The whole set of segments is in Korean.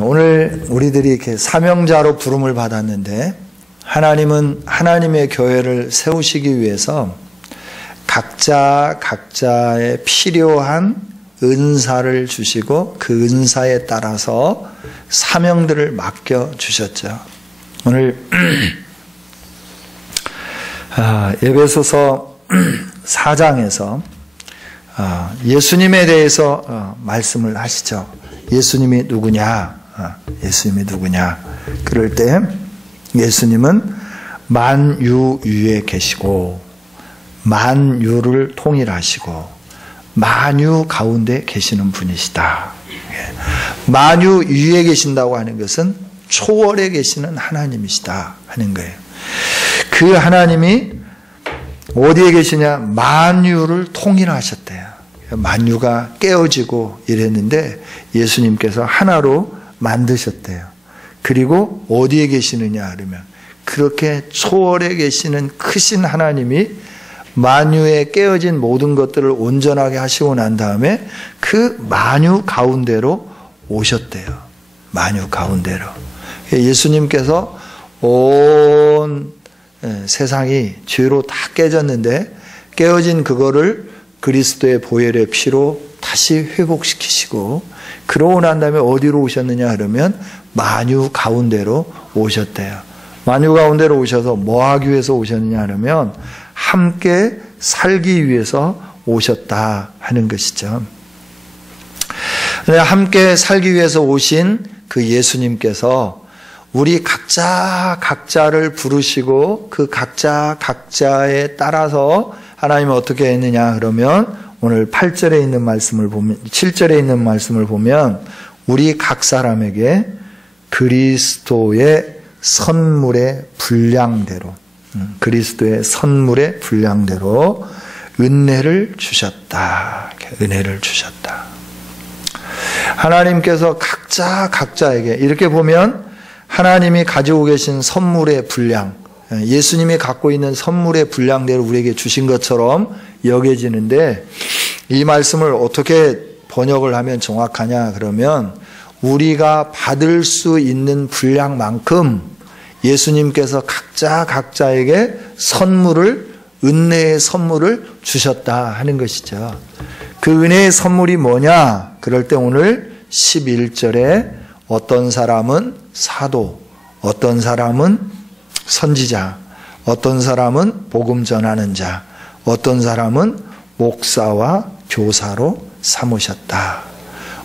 오늘 우리들이 이렇게 사명자로 부름을 받았는데 하나님은 하나님의 교회를 세우시기 위해서 각자의 필요한 은사를 주시고 그 은사에 따라서 사명들을 맡겨주셨죠. 오늘 에베소서 4장에서 예수님에 대해서 말씀을 하시죠. 예수님이 누구냐? 예수님이 누구냐? 그럴 때 예수님은 만유 위에 계시고 만유를 통일하시고 만유 가운데 계시는 분이시다. 만유 위에 계신다고 하는 것은 초월에 계시는 하나님이시다 하는 거예요. 그 하나님이 어디에 계시냐? 만유를 통일하셨대요. 만유가 깨어지고 이랬는데 예수님께서 하나로 만드셨대요. 그리고 어디에 계시느냐 하면 그렇게 초월에 계시는 크신 하나님이 만유에 깨어진 모든 것들을 온전하게 하시고 난 다음에 그 만유 가운데로 오셨대요. 만유 가운데로. 예수님께서 온 세상이 죄로 다 깨졌는데 깨어진 그거를 그리스도의 보혈의 피로 다시 회복시키시고 그러고 난 다음에 어디로 오셨느냐 하면 만유 가운데로 오셨대요. 만유 가운데로 오셔서 뭐 하기 위해서 오셨느냐 하면 함께 살기 위해서 오셨다 하는 것이죠. 함께 살기 위해서 오신 그 예수님께서 우리 각자를 부르시고 그 각자에 따라서 하나님은 어떻게 했느냐 그러면 오늘 8절에 있는 말씀을 보면 7절에 있는 말씀을 보면 우리 각 사람에게 그리스도의 선물의 분량대로 그리스도의 선물의 분량대로 은혜를 주셨다. 은혜를 주셨다. 하나님께서 각자에게 이렇게 보면 하나님이 가지고 계신 선물의 분량, 예수님이 갖고 있는 선물의 분량대로 우리에게 주신 것처럼 여겨지는데 이 말씀을 어떻게 번역을 하면 정확하냐 그러면 우리가 받을 수 있는 분량만큼 예수님께서 각자에게 은혜의 선물을 주셨다 하는 것이죠. 그 은혜의 선물이 뭐냐? 그럴 때 오늘 11절에 어떤 사람은 사도, 어떤 사람은 선지자, 어떤 사람은 복음 전하는 자, 어떤 사람은 목사와 교사로 삼으셨다.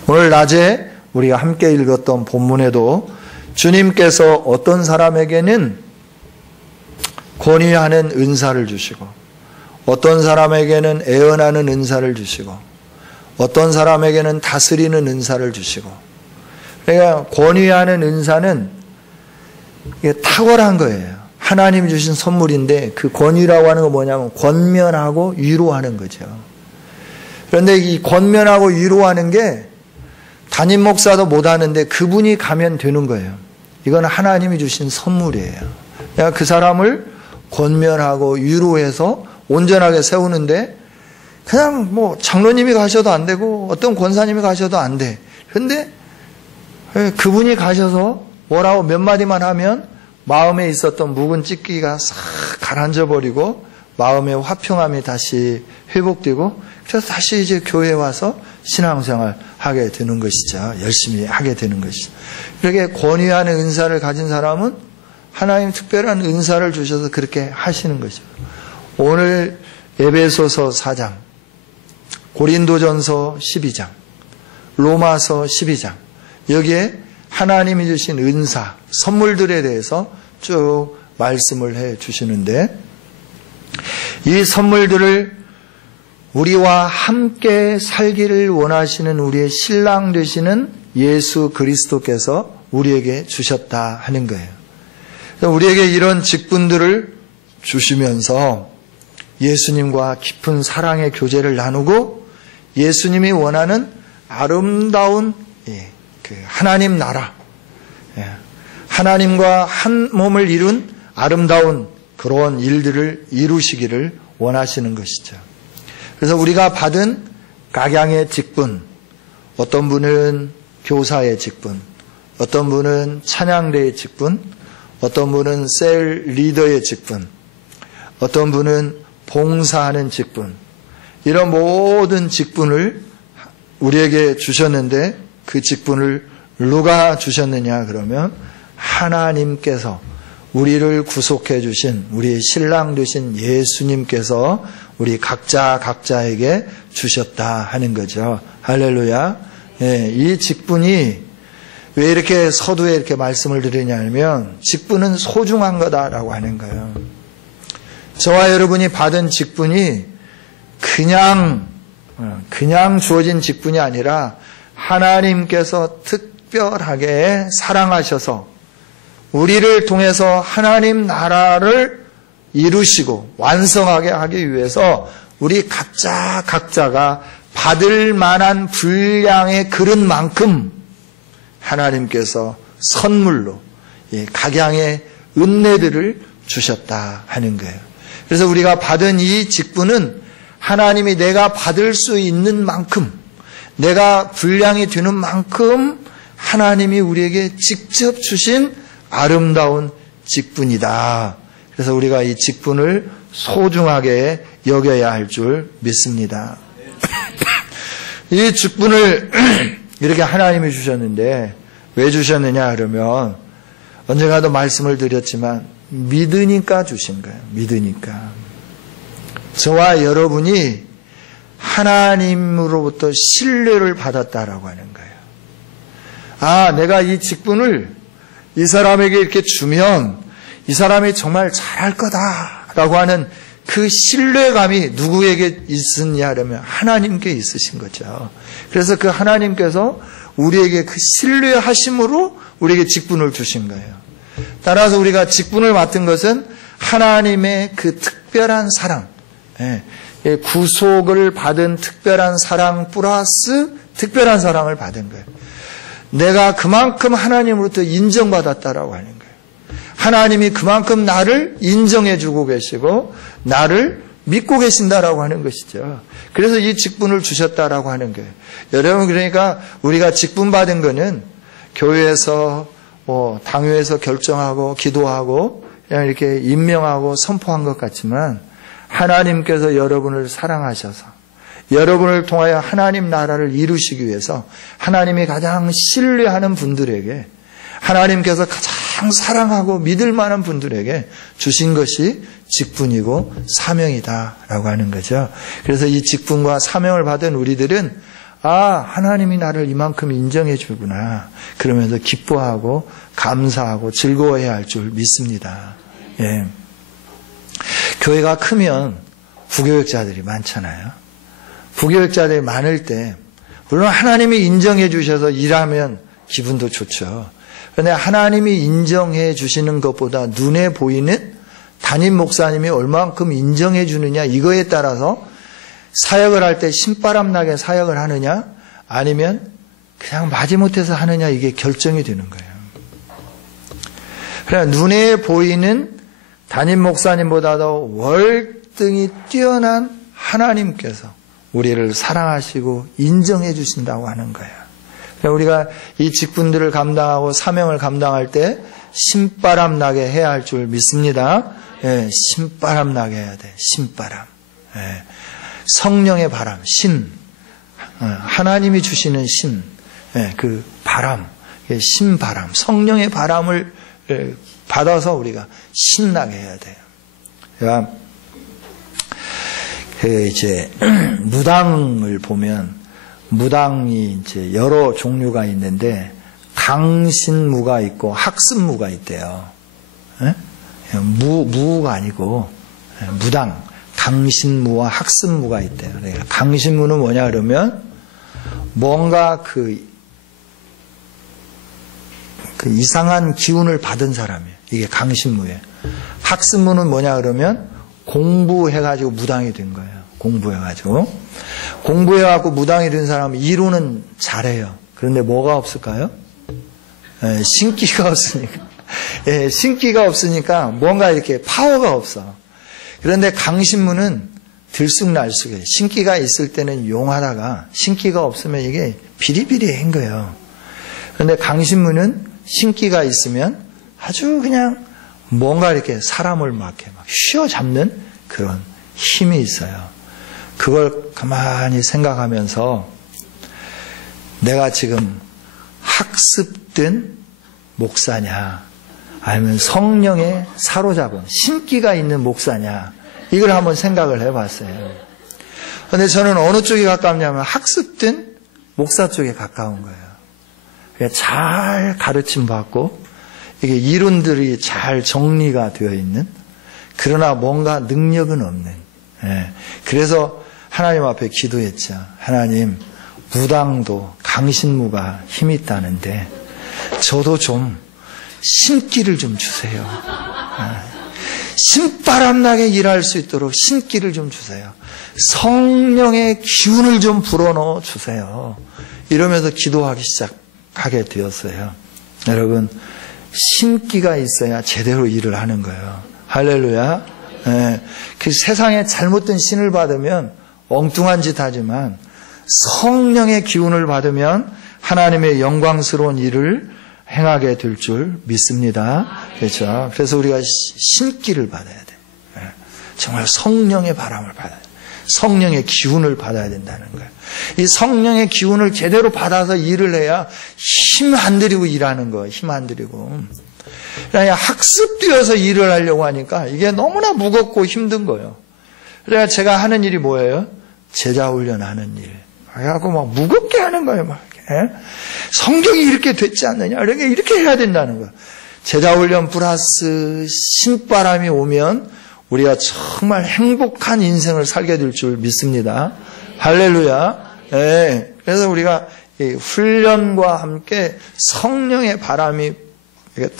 오늘 낮에 우리가 함께 읽었던 본문에도 주님께서 어떤 사람에게는 권위하는 은사를 주시고 어떤 사람에게는 애언하는 은사를 주시고 어떤 사람에게는 다스리는 은사를 주시고 그러니까 권위하는 은사는 이게 탁월한 거예요. 하나님이 주신 선물인데 그 권위라고 하는 건 뭐냐면 권면하고 위로하는 거죠. 그런데 이 권면하고 위로하는 게 담임 목사도 못하는데 그분이 가면 되는 거예요. 이건 하나님이 주신 선물이에요. 내가 그 사람을 권면하고 위로해서 온전하게 세우는데 그냥 뭐 장로님이 가셔도 안 되고 어떤 권사님이 가셔도 안 돼. 그런데 그분이 가셔서 뭐라고 몇 마디만 하면 마음에 있었던 묵은 찢기가 싹 가라앉아 버리고 마음의 화평함이 다시 회복되고 그래서 다시 이제 교회에 와서 신앙생활 하게 되는 것이죠. 열심히 하게 되는 것이죠. 이렇게 권위하는 은사를 가진 사람은 하나님 특별한 은사를 주셔서 그렇게 하시는 것이죠. 오늘 에베소서 4장, 고린도전서 12장, 로마서 12장 여기에 하나님이 주신 은사, 선물들에 대해서 쭉 말씀을 해 주시는데 이 선물들을 우리와 함께 살기를 원하시는 우리의 신랑 되시는 예수 그리스도께서 우리에게 주셨다 하는 거예요. 우리에게 이런 직분들을 주시면서 예수님과 깊은 사랑의 교제를 나누고 예수님이 원하는 아름다운 그 하나님 나라, 하나님과 한 몸을 이룬 아름다운 그런 일들을 이루시기를 원하시는 것이죠. 그래서 우리가 받은 각양의 직분, 어떤 분은 교사의 직분, 어떤 분은 찬양대의 직분, 어떤 분은 셀 리더의 직분, 어떤 분은 봉사하는 직분, 이런 모든 직분을 우리에게 주셨는데 그 직분을 누가 주셨느냐 그러면 하나님께서 우리를 구속해 주신 우리 신랑 되신 예수님께서 우리 각자에게 주셨다 하는 거죠. 할렐루야. 예, 이 직분이 왜 이렇게 서두에 이렇게 말씀을 드리냐면 직분은 소중한 거다라고 하는 거예요. 저와 여러분이 받은 직분이 그냥 주어진 직분이 아니라 하나님께서 특별하게 사랑하셔서 우리를 통해서 하나님 나라를 이루시고 완성하게 하기 위해서 우리 각자가 받을 만한 분량의 그릇만큼 하나님께서 선물로 각양의 은혜들을 주셨다 하는 거예요. 그래서 우리가 받은 이 직분은 하나님이 내가 받을 수 있는 만큼, 내가 분량이 되는 만큼 하나님이 우리에게 직접 주신 아름다운 직분이다. 그래서 우리가 이 직분을 소중하게 여겨야 할 줄 믿습니다. 이 직분을 이렇게 하나님이 주셨는데 왜 주셨느냐 그러면 언젠가도 말씀을 드렸지만 믿으니까 주신 거예요. 믿으니까. 저와 여러분이 하나님으로부터 신뢰를 받았다라고 하는 거예요. 아, 내가 이 직분을 이 사람에게 이렇게 주면 이 사람이 정말 잘할 거다라고 하는 그 신뢰감이 누구에게 있었냐 그러면 하나님께 있으신 거죠. 그래서 그 하나님께서 우리에게 그 신뢰하심으로 우리에게 직분을 주신 거예요. 따라서 우리가 직분을 맡은 것은 하나님의 그 특별한 사랑, 구속을 받은 특별한 사랑 플러스 특별한 사랑을 받은 거예요. 내가 그만큼 하나님으로부터 인정받았다라고 하는 거예요. 하나님이 그만큼 나를 인정해주고 계시고 나를 믿고 계신다라고 하는 것이죠. 그래서 이 직분을 주셨다라고 하는 거예요. 여러분, 그러니까 우리가 직분 받은 거는 교회에서 당회에서 결정하고 기도하고 그냥 이렇게 임명하고 선포한 것 같지만 하나님께서 여러분을 사랑하셔서 여러분을 통하여 하나님 나라를 이루시기 위해서 하나님이 가장 신뢰하는 분들에게 하나님께서 가장 사랑하고 믿을 만한 분들에게 주신 것이 직분이고 사명이다라고 하는 거죠. 그래서 이 직분과 사명을 받은 우리들은 하나님이 나를 이만큼 인정해 주구나 그러면서 기뻐하고 감사하고 즐거워해야 할 줄 믿습니다. 예. 교회가 크면 부교육자들이 많잖아요. 부교육자들이 많을 때 물론 하나님이 인정해 주셔서 일하면 기분도 좋죠. 그런데 하나님이 인정해 주시는 것보다 눈에 보이는 담임 목사님이 얼만큼 인정해 주느냐 이거에 따라서 사역을 할 때 신바람 나게 사역을 하느냐 아니면 그냥 마지못해서 하느냐 이게 결정이 되는 거예요. 그러니까 눈에 보이는 담임 목사님보다도 월등히 뛰어난 하나님께서 우리를 사랑하시고 인정해 주신다고 하는 거예요. 그러니까 우리가 이 직분들을 감당하고 사명을 감당할 때 신바람 나게 해야 할 줄 믿습니다. 예, 신바람 나게 해야 돼. 신바람. 예, 성령의 바람, 신. 하나님이 주시는 신. 예, 그 바람. 신바람. 성령의 바람을 받아서 우리가 신나게 해야 돼요. 그러니까 이제 무당을 보면 무당이 이제 여러 종류가 있는데 강신무가 있고 학습무가 있대요. 예? 무가 아니고 무당, 강신무와 학습무가 있대요. 그러니까 강신무는 뭐냐 그러면 뭔가 그 이상한 기운을 받은 사람이에요. 이게 강신무예요. 학습무는 뭐냐 그러면 공부해가지고 무당이 된 거예요. 공부해가지고 무당이 된 사람은 이론은 잘해요. 그런데 뭐가 없을까요? 신기가 없으니까. 신기가 없으니까 뭔가 이렇게 파워가 없어. 그런데 강신무는 들쑥날쑥해요. 신기가 있을 때는 용하다가 신기가 없으면 이게 비리비리한 거예요. 그런데 강신무는 신기가 있으면 아주 그냥 뭔가 이렇게 사람을 막 휘어잡는 그런 힘이 있어요. 그걸 가만히 생각하면서 내가 지금 학습된 목사냐 아니면 성령에 사로잡은 신기가 있는 목사냐 이걸 한번 생각을 해봤어요. 그런데 저는 어느 쪽에 가깝냐면 학습된 목사 쪽에 가까운 거예요. 잘 가르침 받고 이게 이론들이 잘 정리가 되어 있는 그러나 뭔가 능력은 없는 그래서 하나님 앞에 기도했죠. 하나님 무당도 강신무가 힘이 있다는데 저도 좀 신기를 좀 주세요. 신바람나게 일할 수 있도록 신기를 좀 주세요. 성령의 기운을 좀 불어넣어 주세요. 이러면서 기도하기 시작하게 되었어요. 여러분 신기가 있어야 제대로 일을 하는 거예요. 할렐루야. 그 세상에 잘못된 신을 받으면 엉뚱한 짓 하지만 성령의 기운을 받으면 하나님의 영광스러운 일을 행하게 될 줄 믿습니다. 그렇죠? 그래서 우리가 신기를 받아야 돼요. 정말 성령의 바람을 받아야 돼요. 성령의 기운을 받아야 된다는 거예요. 이 성령의 기운을 제대로 받아서 일을 해야 힘 안 들이고 일하는 거예요. 힘 안 들이고. 그냥 학습되어서 일을 하려고 하니까 이게 너무나 무겁고 힘든 거예요. 그래서 제가 하는 일이 뭐예요? 제자 훈련하는 일. 그래갖고 막 무겁게 하는 거예요. 막 성경이 이렇게 됐지 않느냐? 이렇게 해야 된다는 거예요. 제자 훈련 플러스 신바람이 오면 우리가 정말 행복한 인생을 살게 될 줄 믿습니다. 할렐루야. 네. 그래서 우리가 이 훈련과 함께 성령의 바람이 딱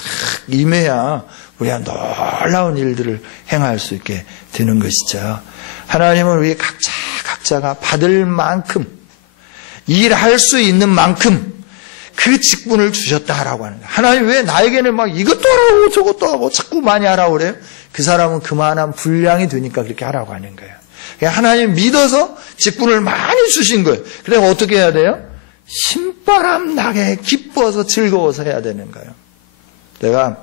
임해야 우리가 놀라운 일들을 행할 수 있게 되는 것이죠. 하나님은 우리 각자가 받을 만큼 일할 수 있는 만큼 그 직분을 주셨다라고 하는 거예요. 하나님 왜 나에게는 막 이것도 하라고 저것도 하고 자꾸 많이 하라고 그래요? 그 사람은 그만한 분량이 되니까 그렇게 하라고 하는 거예요. 하나님 믿어서 직분을 많이 주신 거예요. 그래서 어떻게 해야 돼요? 신바람 나게 기뻐서 즐거워서 해야 되는 거예요. 내가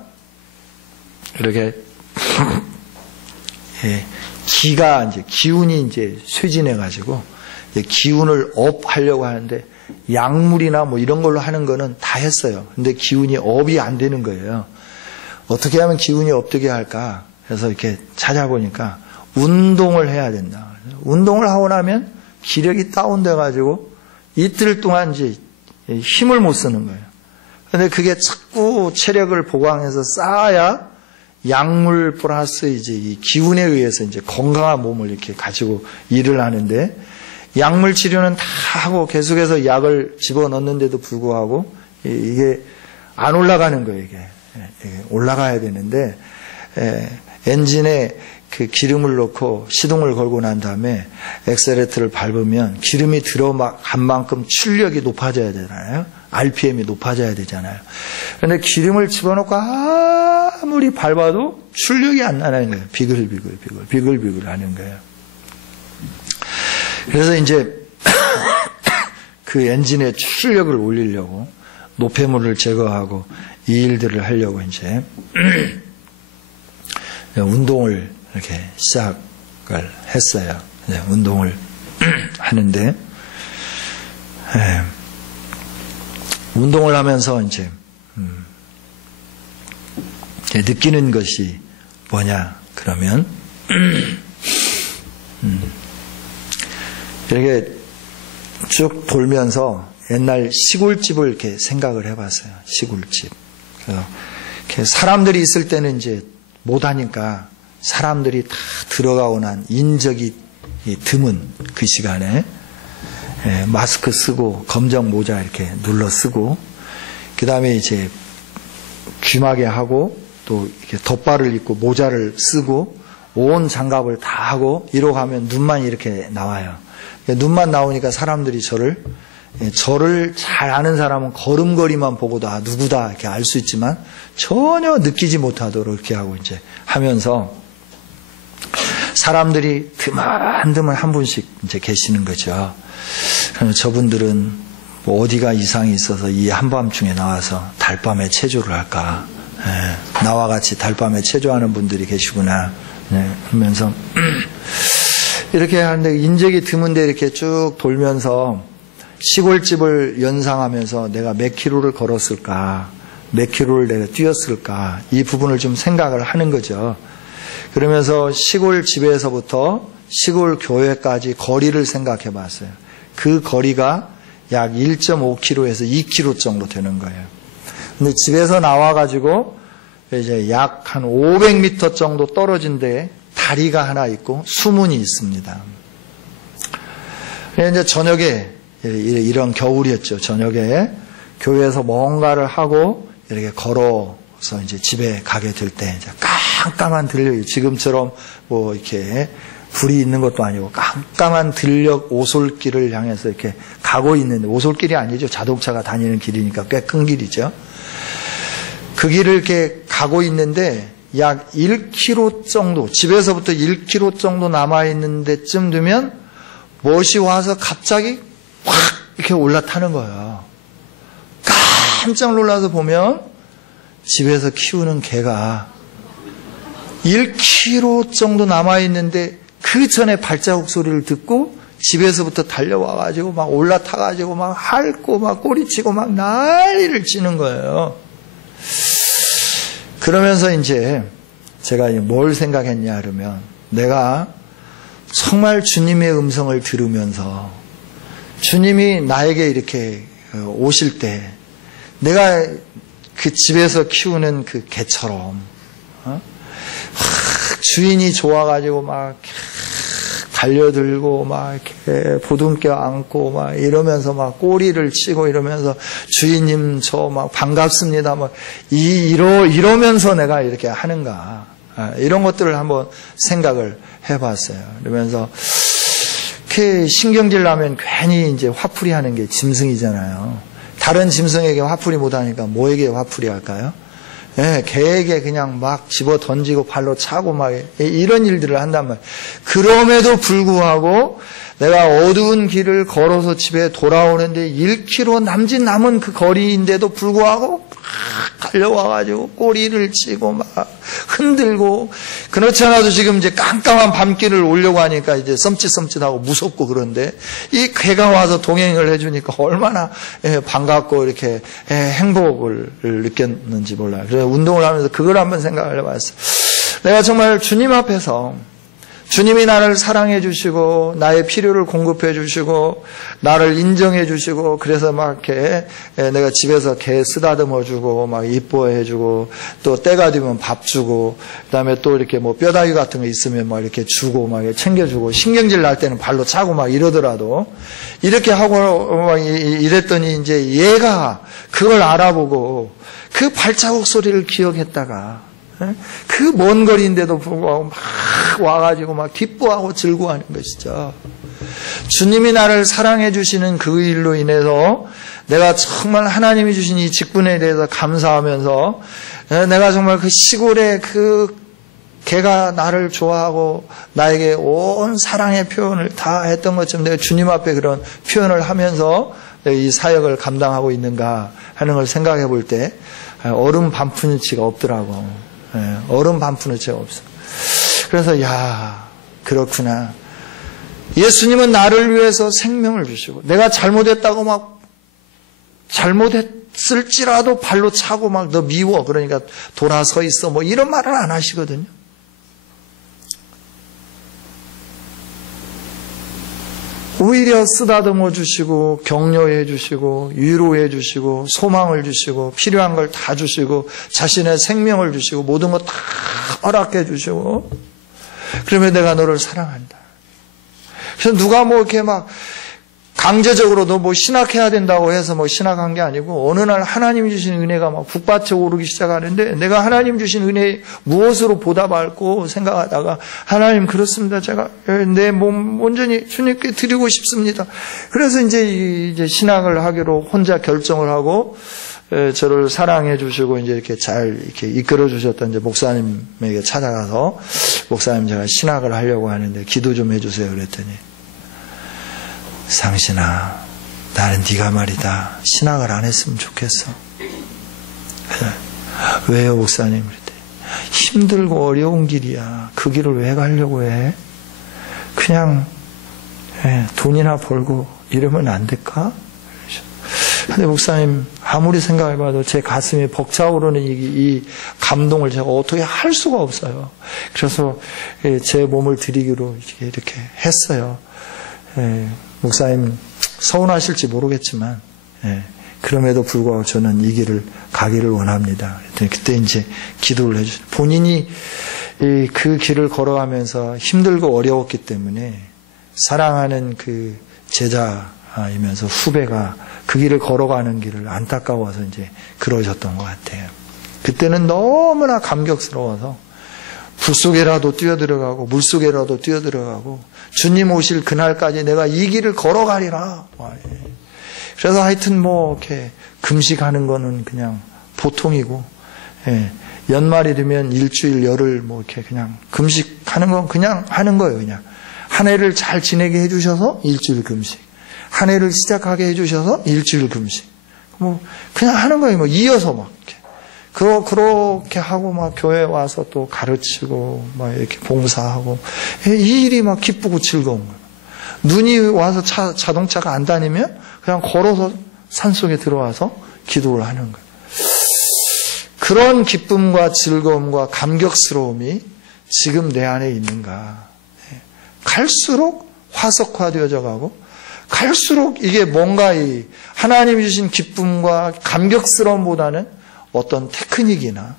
이렇게 기운이 이제 쇠진해 가지고 기운을 업 하려고 하는데 약물이나 뭐 이런 걸로 하는 거는 다 했어요. 근데 기운이 업이 안 되는 거예요. 어떻게 하면 기운이 업되게 할까? 그래서 이렇게 찾아보니까 운동을 해야 된다. 운동을 하고 나면 기력이 다운돼 가지고 이틀 동안 이제 힘을 못 쓰는 거예요. 근데 그게 자꾸 체력을 보강해서 쌓아야 약물 플러스 이제 이 기운에 의해서 이제 건강한 몸을 이렇게 가지고 일을 하는데 약물 치료는 다 하고 계속해서 약을 집어넣는데도 불구하고 이게 안 올라가는 거예요. 이게 올라가야 되는데 엔진에 그 기름을 넣고 시동을 걸고 난 다음에 엑셀레터를 밟으면 기름이 들어간 만큼 출력이 높아져야 되잖아요. RPM이 높아져야 되잖아요. 그런데 기름을 집어넣고 아무리 밟아도 출력이 안 나는 거예요. 비글비글 하는 거예요. 그래서 이제 그 엔진의 출력을 올리려고 노폐물을 제거하고 이 일들을 하려고 이제 운동을 이렇게 시작을 했어요. 운동을 하는데 운동을 하면서 이제 느끼는 것이 뭐냐 그러면 이렇게 쭉 돌면서 옛날 시골집을 이렇게 생각을 해봤어요. 시골집. 그래서 이렇게 사람들이 있을 때는 이제 못하니까 사람들이 다 들어가고 난 인적이 드문 그 시간에 마스크 쓰고 검정 모자 이렇게 눌러 쓰고 그 다음에 이제 귀마개 하고 또 이렇게 덧발을 입고 모자를 쓰고 온 장갑을 다 하고 이러고 가면 눈만 이렇게 나와요. 눈만 나오니까 사람들이 저를 잘 아는 사람은 걸음걸이만 보고도 누구다 이렇게 알 수 있지만 전혀 느끼지 못하도록 이렇게 하고 이제 하면서 사람들이 드문드문 한 분씩 이제 계시는 거죠. 저분들은 뭐 어디가 이상이 있어서 이 한밤중에 나와서 달밤에 체조를 할까? 나와 같이 달밤에 체조하는 분들이 계시구나. 그러면서 이렇게 하는데 인적이 드문데 이렇게 쭉 돌면서 시골집을 연상하면서 내가 몇 킬로를 걸었을까? 몇 킬로를 내가 뛰었을까? 이 부분을 좀 생각을 하는 거죠. 그러면서 시골 집에서부터 시골 교회까지 거리를 생각해 봤어요. 그 거리가 약 1.5km에서 2km 정도 되는 거예요. 근데 집에서 나와가지고 이제 약 한 500m 정도 떨어진 데에 다리가 하나 있고 수문이 있습니다. 이제 저녁에, 이런 겨울이었죠. 저녁에 교회에서 뭔가를 하고 이렇게 걸어서 이제 집에 가게 될 때 이제 깜깜한 들녘, 지금처럼 뭐 이렇게 불이 있는 것도 아니고 깜깜한 들녘 오솔길을 향해서 이렇게 가고 있는데, 오솔길이 아니죠. 자동차가 다니는 길이니까 꽤 큰 길이죠. 그 길을 이렇게 가고 있는데 약 1km 정도, 집에서부터 1km 정도 남아있는 데쯤 되면 멋이 와서 갑자기 확 이렇게 올라타는 거예요. 깜짝 놀라서 보면 집에서 키우는 개가 1km 정도 남아있는데 그 전에 발자국 소리를 듣고 집에서부터 달려와가지고 막 올라타가지고 막 핥고 막 꼬리치고 막 난리를 치는 거예요. 그러면서 이제 제가 뭘 생각했냐 그러면, 내가 정말 주님의 음성을 들으면서 주님이 나에게 이렇게 오실 때 내가 그 집에서 키우는 그 개처럼 주인이 좋아가지고 막 달려들고 막 이렇게 보듬겨 안고 막 이러면서 막 꼬리를 치고 이러면서 주인님 저 막 반갑습니다 막 이러면서 내가 이렇게 하는가, 이런 것들을 한번 생각을 해봤어요. 그러면서 이렇게 신경질 나면 괜히 이제 화풀이 하는 게 짐승이잖아요. 다른 짐승에게 화풀이 못하니까 뭐에게 화풀이 할까요? 개에게 그냥 막 집어 던지고 발로 차고 막 이런 일들을 한단 말이에요. 그럼에도 불구하고 내가 어두운 길을 걸어서 집에 돌아오는데 1km 남짓 남은 그 거리인데도 불구하고 막 달려와가지고 꼬리를 치고 막 흔들고, 그렇지 않아도 지금 이제 깜깜한 밤길을 오려고 하니까 이제 썸칫썸칫하고 무섭고, 그런데 이 개가 와서 동행을 해주니까 얼마나 반갑고 이렇게 행복을 느꼈는지 몰라요. 그래서 운동을 하면서 그걸 한번 생각을 해봤어요. 내가 정말 주님 앞에서 주님이 나를 사랑해 주시고 나의 필요를 공급해 주시고 나를 인정해 주시고, 그래서 막 이렇게 내가 집에서 개 쓰다듬어 주고 막 이뻐해 주고, 또 때가 되면 밥 주고, 그다음에 또 이렇게 뭐 뼈다귀 같은 거 있으면 막 이렇게 주고 막 챙겨 주고, 신경질 날 때는 발로 차고 막 이러더라도 이렇게 하고 막 이랬더니 이제 얘가 그걸 알아보고 그 발자국 소리를 기억했다가 그 먼 거리인데도 불구하고 막 와가지고 막 기뻐하고 즐거워하는 것이죠. 주님이 나를 사랑해 주시는 그 일로 인해서 내가 정말 하나님이 주신 이 직분에 대해서 감사하면서, 내가 정말 그 시골에 그 개가 나를 좋아하고 나에게 온 사랑의 표현을 다 했던 것처럼 내가 주님 앞에 그런 표현을 하면서 이 사역을 감당하고 있는가 하는 걸 생각해 볼 때 얼음 반푼치가 없더라고. 얼음 반푼치가 없어. 그래서 야, 그렇구나. 예수님은 나를 위해서 생명을 주시고, 내가 잘못했다고 막 잘못했을지라도 발로 차고 막 너 미워, 그러니까 돌아서 있어, 뭐 이런 말을 안 하시거든요. 오히려 쓰다듬어 주시고 격려해 주시고 위로해 주시고 소망을 주시고 필요한 걸 다 주시고 자신의 생명을 주시고 모든 거 다 허락해 주시고, 그러면 내가 너를 사랑한다. 그래서 누가 뭐 이렇게 막 강제적으로 너 뭐 신학해야 된다고 해서 뭐 신학한 게 아니고, 어느 날 하나님이 주신 은혜가 막 북받쳐 오르기 시작하는데 내가 하나님 주신 은혜 무엇으로 보답할고 생각하다가, 하나님 그렇습니다. 제가 내 몸 온전히 주님께 드리고 싶습니다. 그래서 이제 신학을 하기로 혼자 결정을 하고, 저를 사랑해 주시고 이제 이렇게 잘 이렇게 이끌어 주셨던 이제 목사님에게 찾아가서, 목사님 제가 신학을 하려고 하는데 기도 좀 해주세요. 그랬더니, 상신아, 나는 네가 말이다 신학을 안 했으면 좋겠어. 왜요 목사님? 힘들고 어려운 길이야. 그 길을 왜 가려고 해? 그냥 돈이나 벌고 이러면 안 될까? 근데 목사님 아무리 생각해봐도 제 가슴에 벅차오르는 이 감동을 제가 어떻게 할 수가 없어요. 그래서 제 몸을 드리기로 이렇게 했어요. 목사님 서운하실지 모르겠지만 그럼에도 불구하고 저는 이 길을 가기를 원합니다. 그때 이제 기도를 해주세요. 본인이 그 길을 걸어가면서 힘들고 어려웠기 때문에 사랑하는 그 제자이면서 후배가 그 길을 걸어가는 길을 안타까워서 이제 그러셨던 것 같아요. 그때는 너무나 감격스러워서 불속에라도 뛰어들어가고 물속에라도 뛰어들어가고 주님 오실 그날까지 내가 이 길을 걸어가리라. 그래서 하여튼 이렇게 금식하는 거는 그냥 보통이고, 연말이 되면 일주일 열흘 이렇게 그냥 금식하는 건 그냥 하는 거예요. 그냥 한 해를 잘 지내게 해주셔서 일주일 금식, 한 해를 시작하게 해주셔서 일주일 금식, 그냥 하는 거예요. 이어서 이렇게. 그렇게 하고 교회 와서 또 가르치고 이렇게 봉사하고 이 일이 기쁘고 즐거운 거예요. 눈이 와서 자동차가 안 다니면 그냥 걸어서 산속에 들어와서 기도를 하는 거예요. 그런 기쁨과 즐거움과 감격스러움이 지금 내 안에 있는가. 갈수록 화석화되어져 가고 갈수록 이게 뭔가 이 하나님이 주신 기쁨과 감격스러움보다는 어떤 테크닉이나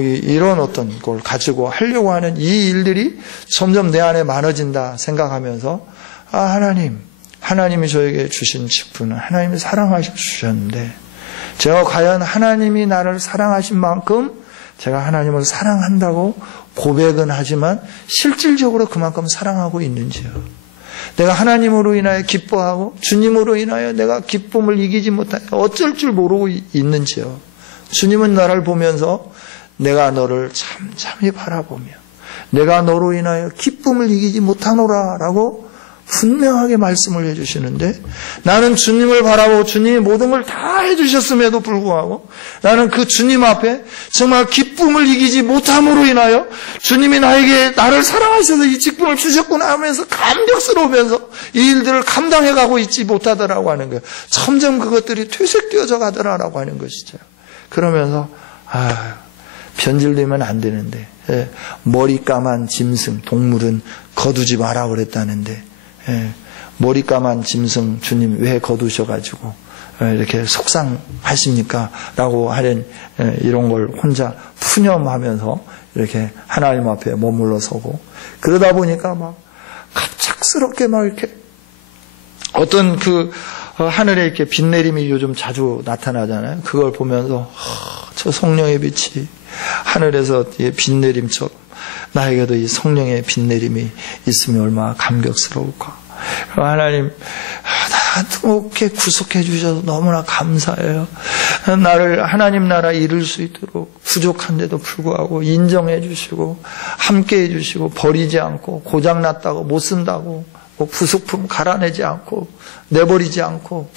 이런 어떤 걸 가지고 하려고 하는 이 일들이 점점 내 안에 많아진다 생각하면서 하나님이 저에게 주신 직분은 하나님이 사랑하셔 주셨는데 제가 과연 하나님이 나를 사랑하신 만큼 제가 하나님을 사랑한다고 고백은 하지만 실질적으로 그만큼 사랑하고 있는지요. 내가 하나님으로 인하여 기뻐하고 주님으로 인하여 내가 기쁨을 이기지 못하여 어쩔 줄 모르고 있는지요. 주님은 나를 보면서 내가 너를 잠잠히 바라보며 내가 너로 인하여 기쁨을 이기지 못하노라 라고 분명하게 말씀을 해주시는데 나는 주님을 바라보고 주님이 모든 걸 다 해주셨음에도 불구하고 나는 그 주님 앞에 정말 기쁨을 이기지 못함으로 인하여 주님이 나를 사랑하셔서 이 직분을 주셨구나 하면서 감격스러우면서 이 일들을 감당해가고 있지 못하더라고 하는 거예요. 점점 그것들이 퇴색되어져 가더라라고 하는 것이죠. 그러면서 변질되면 안 되는데 머리 까만 짐승 동물은 거두지 마라 그랬다는데 머리 까만 짐승 주님 왜 거두셔가지고 이렇게 속상하십니까? 라고 하는 이런 걸 혼자 푸념하면서 이렇게 하나님 앞에 머물러 서고 그러다 보니까 갑작스럽게 이렇게 어떤 하늘에 이렇게 빛 내림이 요즘 자주 나타나잖아요. 그걸 보면서 저 성령의 빛이 하늘에서 빛 내림처럼 나에게도 이 성령의 빛 내림이 있으면 얼마나 감격스러울까. 하나님 나도 이렇게 구속해 주셔서 너무나 감사해요. 나를 하나님 나라 이룰 수 있도록 부족한데도 불구하고 인정해 주시고 함께 해 주시고 버리지 않고 고장났다고 못 쓴다고 부속품 갈아내지 않고 내버리지 않고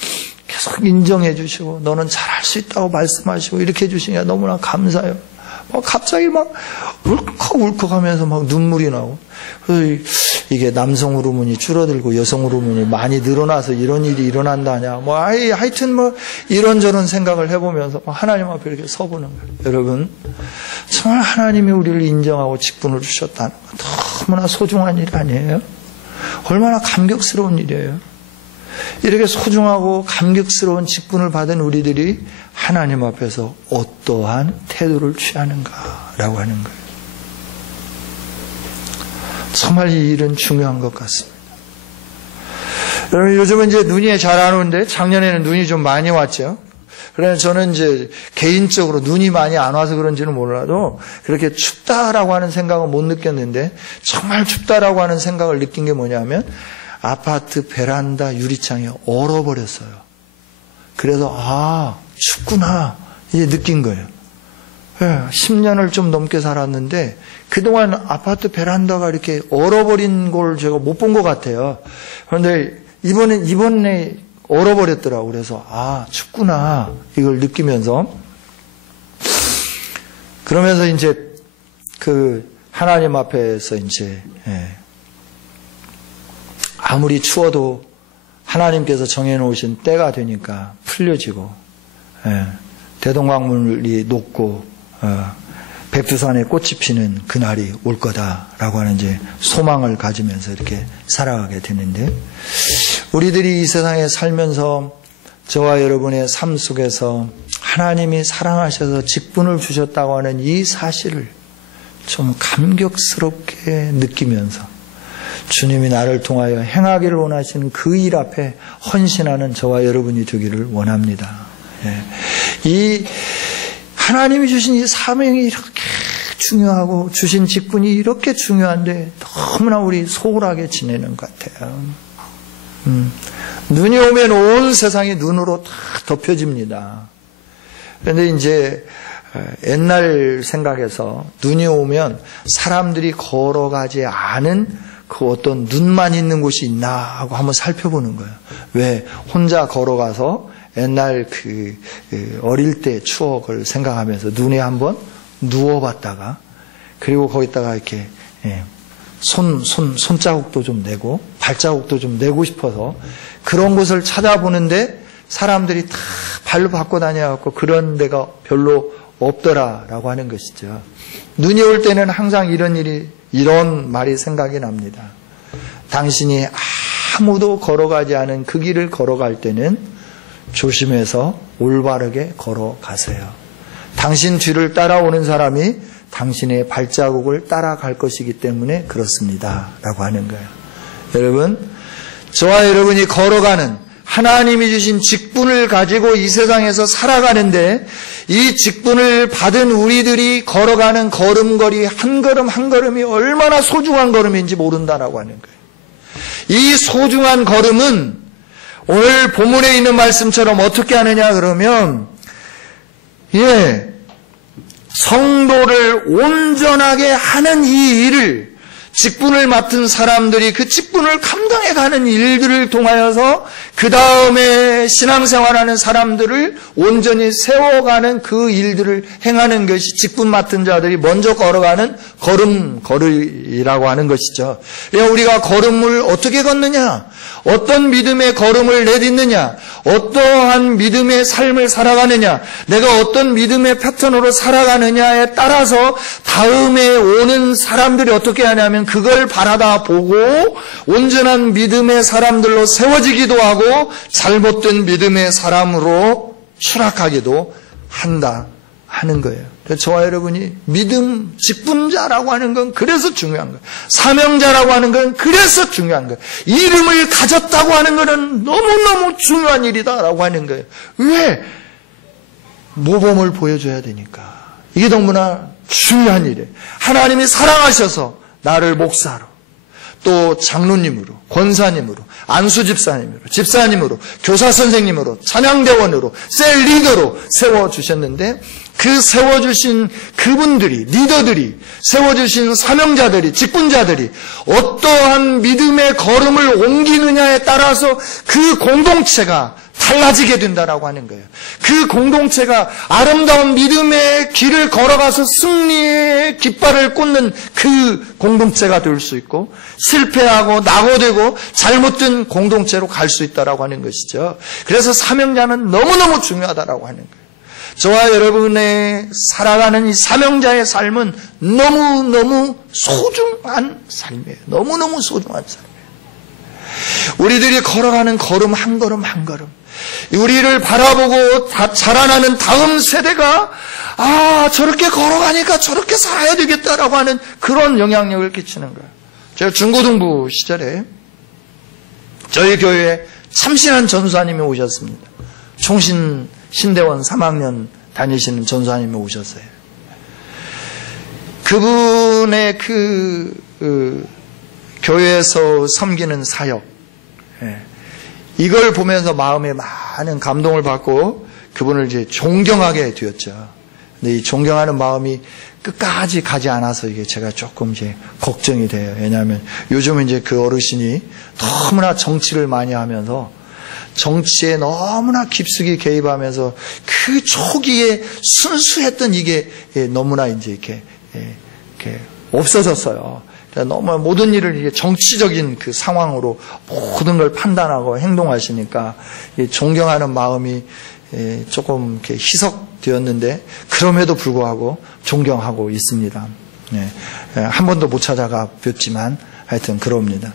계속 인정해 주시고 너는 잘할 수 있다고 말씀하시고 이렇게 해주시니까 너무나 감사해요. 갑자기 울컥울컥 하면서 눈물이 나고 그래서 이게 남성 호르몬이 줄어들고 여성 호르몬이 많이 늘어나서 이런 일이 일어난다냐 하여튼 이런저런 생각을 해보면서 하나님 앞에 이렇게 서보는 거예요. 여러분 정말 하나님이 우리를 인정하고 직분을 주셨다는 건 너무나 소중한 일 아니에요? 얼마나 감격스러운 일이에요. 이렇게 소중하고 감격스러운 직분을 받은 우리들이 하나님 앞에서 어떠한 태도를 취하는가라고 하는 거예요. 정말 이 일은 중요한 것 같습니다. 여러분 요즘은 이제 눈이 잘 안 오는데 작년에는 눈이 좀 많이 왔죠. 그래서 저는 이제 개인적으로 눈이 많이 안 와서 그런지는 몰라도 그렇게 춥다라고 하는 생각은 못 느꼈는데 정말 춥다라고 하는 생각을 느낀 게 뭐냐면 아파트 베란다 유리창이 얼어버렸어요. 그래서 춥구나 이제 느낀 거예요. 10년을 좀 넘게 살았는데 그동안 아파트 베란다가 이렇게 얼어버린 걸 제가 못 본 것 같아요. 그런데 이번에 얼어버렸더라고. 그래서 춥구나 이걸 느끼면서, 그러면서 이제 하나님 앞에서 이제 아무리 추워도 하나님께서 정해놓으신 때가 되니까 풀려지고, 대동강물이 녹고 백두산에 꽃이 피는 그날이 올 거다라고 하는 이제 소망을 가지면서 이렇게 살아가게 되는데, 우리들이 이 세상에 살면서 저와 여러분의 삶 속에서 하나님이 사랑하셔서 직분을 주셨다고 하는 이 사실을 좀 감격스럽게 느끼면서 주님이 나를 통하여 행하기를 원하시는 그 일 앞에 헌신하는 저와 여러분이 되기를 원합니다. 이 하나님이 주신 이 사명이 이렇게 중요하고 주신 직분이 이렇게 중요한데 너무나 우리 소홀하게 지내는 것 같아요. 눈이 오면 온 세상이 눈으로 다 덮여집니다. 그런데 이제 옛날 생각에서 눈이 오면 사람들이 걸어가지 않은 그 어떤 눈만 있는 곳이 있나 하고 한번 살펴보는 거예요. 왜? 혼자 걸어가서 옛날 어릴 때 추억을 생각하면서 눈에 한번 누워봤다가, 그리고 거기다가 이렇게 손자국도 좀 내고 발자국도 좀 내고 싶어서 그런 곳을 찾아보는데 사람들이 다 발로 밟고 다녀갖고 그런 데가 별로 없더라라고 하는 것이죠. 눈이 올 때는 항상 이런 말이 생각이 납니다. 당신이 아무도 걸어가지 않은 그 길을 걸어갈 때는 조심해서 올바르게 걸어가세요. 당신 뒤를 따라오는 사람이 당신의 발자국을 따라갈 것이기 때문에 그렇습니다 라고 하는 거예요. 여러분, 저와 여러분이 걸어가는 하나님이 주신 직분을 가지고 이 세상에서 살아가는데, 이 직분을 받은 우리들이 걸어가는 걸음걸이 한 걸음 한 걸음이 얼마나 소중한 걸음인지 모른다라고 하는 거예요. 이 소중한 걸음은 오늘 본문에 있는 말씀처럼 어떻게 하느냐 그러면, 성도를 온전하게 하는 이 일을, 직분을 맡은 사람들이 그 직분을 감당해가는 일들을 통하여서 그 다음에 신앙생활하는 사람들을 온전히 세워가는 그 일들을 행하는 것이 직분 맡은 자들이 먼저 걸어가는 걸음이라고 하는 것이죠. 우리가 걸음을 어떻게 걷느냐, 어떤 믿음의 걸음을 내딛느냐, 어떠한 믿음의 삶을 살아가느냐, 내가 어떤 믿음의 패턴으로 살아가느냐에 따라서 다음에 오는 사람들이 어떻게 하냐면 그걸 바라다 보고 온전한 믿음의 사람들로 세워지기도 하고 잘못된 믿음의 사람으로 추락하기도 한다 하는 거예요. 저와 여러분이 믿음 직분자라고 하는 건 그래서 중요한 거예요. 사명자라고 하는 건 그래서 중요한 거예요. 이름을 가졌다고 하는 것은 너무너무 중요한 일이다라고 하는 거예요. 왜? 모범을 보여줘야 되니까. 이게 너무나 중요한 일이에요. 하나님이 사랑하셔서 나를 목사로, 또 장로님으로, 권사님으로, 안수집사님으로, 집사님으로, 교사 선생님으로, 찬양대원으로, 셀 리더로 세워주셨는데, 그 세워주신 그분들이, 리더들이, 세워주신 사명자들이, 직분자들이 어떠한 믿음의 걸음을 옮기느냐에 따라서 그 공동체가 달라지게 된다라고 하는 거예요. 그 공동체가 아름다운 믿음의 길을 걸어가서 승리의 깃발을 꽂는 그 공동체가 될 수 있고, 실패하고 낙오되고 잘못된 공동체로 갈 수 있다라고 하는 것이죠. 그래서 사명자는 너무너무 중요하다라고 하는 거예요. 저와 여러분의 살아가는 이 사명자의 삶은 너무너무 소중한 삶이에요. 너무너무 소중한 삶이에요. 우리들이 걸어가는 걸음 한 걸음 한 걸음, 우리를 바라보고 자라나는 다음 세대가 저렇게 걸어가니까 저렇게 살아야 되겠다라고 하는 그런 영향력을 끼치는 거예요. 제가 중고등부 시절에 저희 교회에 참신한 전사님이 오셨습니다. 신대원 3학년 다니시는 전사님이 오셨어요. 그분의 교회에서 섬기는 사역, 이걸 보면서 마음에 많은 감동을 받고 그분을 이제 존경하게 되었죠. 근데 이 존경하는 마음이 끝까지 가지 않아서 이게 제가 조금 이제 걱정이 돼요. 왜냐하면 요즘은 이제 그 어르신이 너무나 정치를 많이 하면서 정치에 너무나 깊숙이 개입하면서 그 초기에 순수했던 이게 너무나 이제 이렇게 없어졌어요. 너무 모든 일을 이게 정치적인 그 상황으로 모든 걸 판단하고 행동하시니까 존경하는 마음이 조금 이렇게 희석되었는데 그럼에도 불구하고 존경하고 있습니다. 한 번도 못 찾아가 뵙지만 하여튼 그럽니다.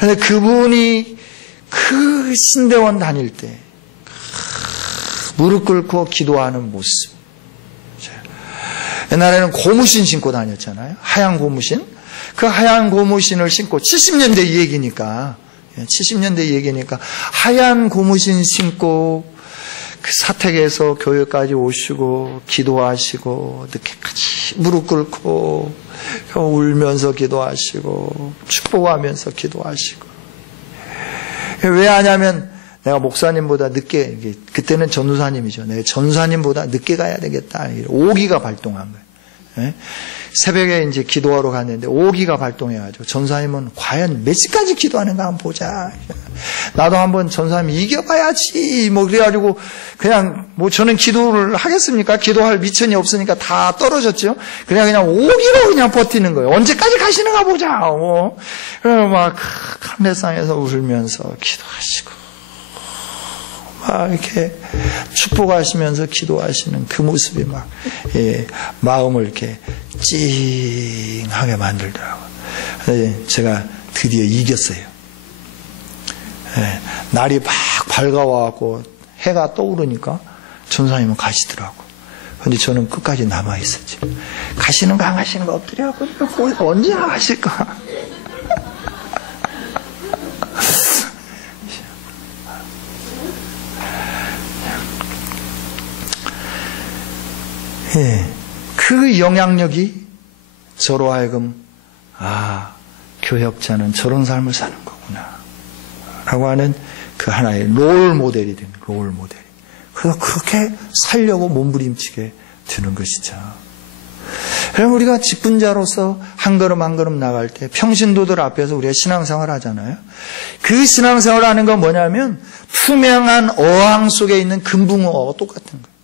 그런데 그분이 그 신대원 다닐 때 무릎 꿇고 기도하는 모습. 옛날에는 고무신 신고 다녔잖아요. 하얀 고무신. 그 하얀 고무신을 신고 70년대 얘기니까 하얀 고무신 신고 그 사택에서 교회까지 오시고 기도하시고 늦게까지 무릎 꿇고 울면서 기도하시고 축복하면서 기도하시고. 왜 하냐면 내가 목사님보다 늦게, 그때는 전도사님이죠. 내가 전도사님보다 늦게 가야 되겠다. 오기가 발동한 거예요. 새벽에 이제 기도하러 갔는데 오기가 발동해가지고 전사님은 과연 몇 시까지 기도하는가 한번 보자. 나도 한번 전사님 이겨봐야지. 뭐 그래가지고 그냥 뭐 저는 기도를 하겠습니까? 기도할 미천이 없으니까 다 떨어졌죠. 그냥 오기로 그냥 버티는 거예요. 언제까지 가시는가 보자. 그래서 막 감례상에서 울면서 기도하시고 막 이렇게 축복하시면서 기도하시는 그 모습이 막 마음을 이렇게 찡하게 만들더라고요. 제가 드디어 이겼어요. 날이 막 밝아와갖고 해가 떠오르니까 전사님은 가시더라고. 근데 저는 끝까지 남아있었지. 가시는가 안 가시는가 엎드려고 언제 가실까? 그 영향력이 저로 하여금 교역자는 저런 삶을 사는 거구나 라고 하는 그 하나의 롤 모델이 되는 롤 모델. 그래서 그렇게 살려고 몸부림치게 되는 것이죠. 그럼 우리가 직분자로서 한 걸음 한 걸음 나갈 때 평신도들 앞에서 우리가 신앙생활 하잖아요. 그 신앙생활 하는 건 뭐냐면 투명한 어항 속에 있는 금붕어와 똑같은 거예요.